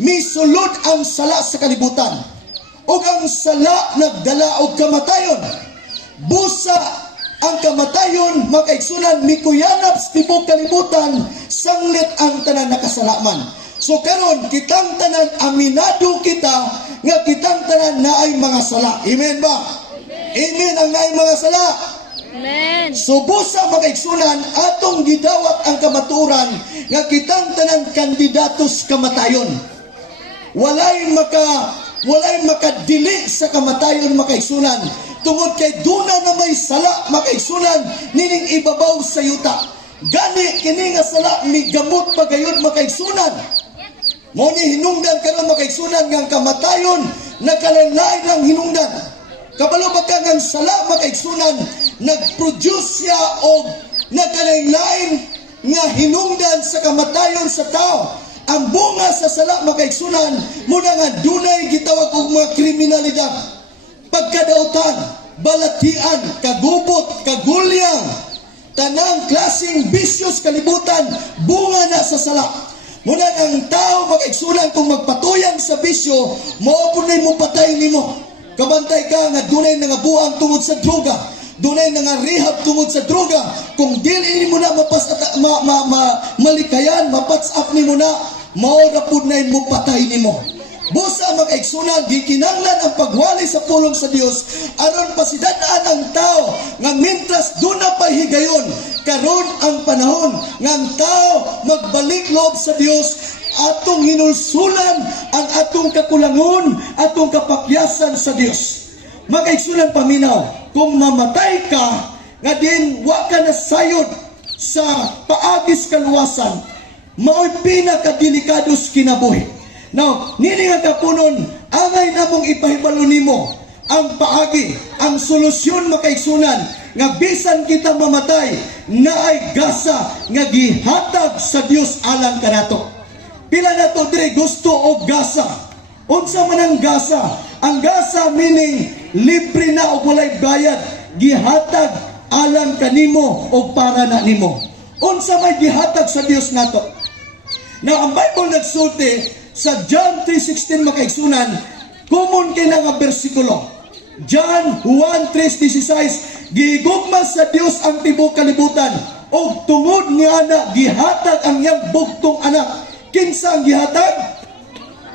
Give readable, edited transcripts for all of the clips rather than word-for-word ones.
misulod ang sala sa kalibutan. O ang sala nagdala og kamatayon. Busa ang kamatayon, makaigsunan, mikuyanap sa tibok kalibutan, sanglit ang tanan nakasalaman. So karon kitang tanan, aminado kita nga kitang tanan na ay mga sala. Amen ba? Amen ang naay mga sala. Amen. So busa makaigsunan, atong gidawat ang kamaturan nga kitang tanan kandidatos kamatayon. Walay makadili sa kamatayon makaigsunan. Tungod kay duna na may sala makaigsunan nining ibabaw sa yuta. Gani kini nga sala migamot pagayod makaigsunan. Mo ni hinungdan karon makaigsunan nga kamatayon nakalanlain ang hinungdan. Kabalo pagka nga sala makaigsunan nagproduce siya og nakalanlain nga hinungdan sa kamatayon sa tao. Ang bunga sa sala makaigsunan muna nga dunay gitawag og mga kriminalidad, pagkadautan, balatian, kagubot, kagulyang, tanang klaseng bisyos kalibutan, bunga na sa sala. Muna ang tao makaigsunan kung magpatuyang sa bisyo, maopunay mo patay nimo. Kabantay ka nga dunay nga buang tungod sa droga, dunay nga rehab tungod sa droga. Kung dili mo na malikayan, mapatsak nimo na, maora pud na mo patay nimo. Busa makaigsunan, gikinanglan ang pagwali sa pulong sa Dios aron pasidadaan ang tao nga mintras duna pa higayon, karon ang panahon nga ang tao magbalik loob sa Dios, atong hinulsulan ang atong kakulangon, atong kapakyasan sa Dios. Makaigsunan paminaw, kung mamatay ka nga din wa ka nasayod sa paagis kaluwasan, mao'y pinakadelikados kinabuhi. Now, nini nga kapunon, angay namong ipahibalo nimo ang paagi, ang solusyon makaigsunan nga bisan kita mamatay na ay gasa nga gihatag sa Dios alang kanato. Pila na to dire gusto og gasa. Unsa man ang gasa? Ang gasa meaning libre na og walay bayad, gihatag alang kanimo og para na nimo. Unsa may gihatag sa Dios nato? Now, ang Bible nagsulti sa John 3:16 makaigsunan, common kay nga bersikulo. John 1:3-16, gigugma sa Dios ang tibok kalibutan og tungod niya na gihatag ang iyang bugtong anak. Kinsa ang gihatag?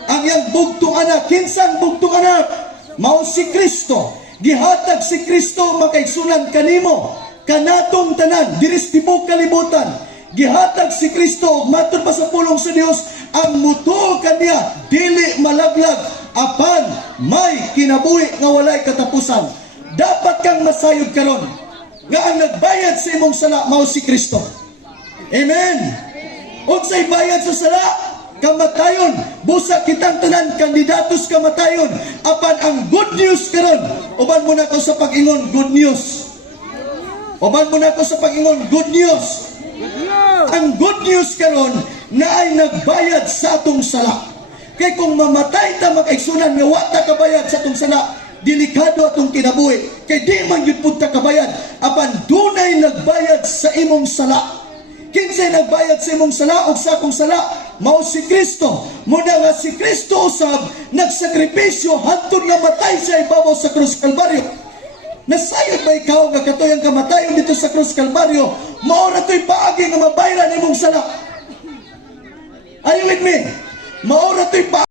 Ang iyang bugtong anak. Kinsa ang bugtong anak? Mao si Kristo. Gihatag si Kristo makaigsunan kanimo, kanatong tanan diri sa tibok kalibutan. Gihatag si Kristo og matud pa sa pulong sa Dios ang mutuo kaniya dili malaglag apan may kinabuhi nga walay katapusan. Dapat kang masayod karon nga ang nagbayad sa imong sala mao si Kristo. Amen. Unsay bayad sa sala? Kamatayon. Busa kitang tanan kandidatos kamatayon. Apan ang good news karon, uban mo na ko sa pag-ingon good news. Uban mo na ko sa pag-ingon good news. Ang good news karon na ay nagbayad sa atong sala. Kay kung mamatay ta makaigsunan nga wa ta kabayad sa atong sala, delikado atong kinabuhi. Kay di man gyud pud ta kabayad, apan dunay nagbayad sa imong sala. Kinsay nagbayad sa imong sala o sa akong sala? Mao si Kristo. Muna nga si Kristo usab nagsakripisyo hangtod nga matay siya ibabaw sa krus Kalbaryo. Nasayod ba ikaw nga katoyang kamatayon dito sa krus Kalbaryo? Mao na to'y paagi nga mabayaran imong sala. Are you with me? Mao na to'y paagi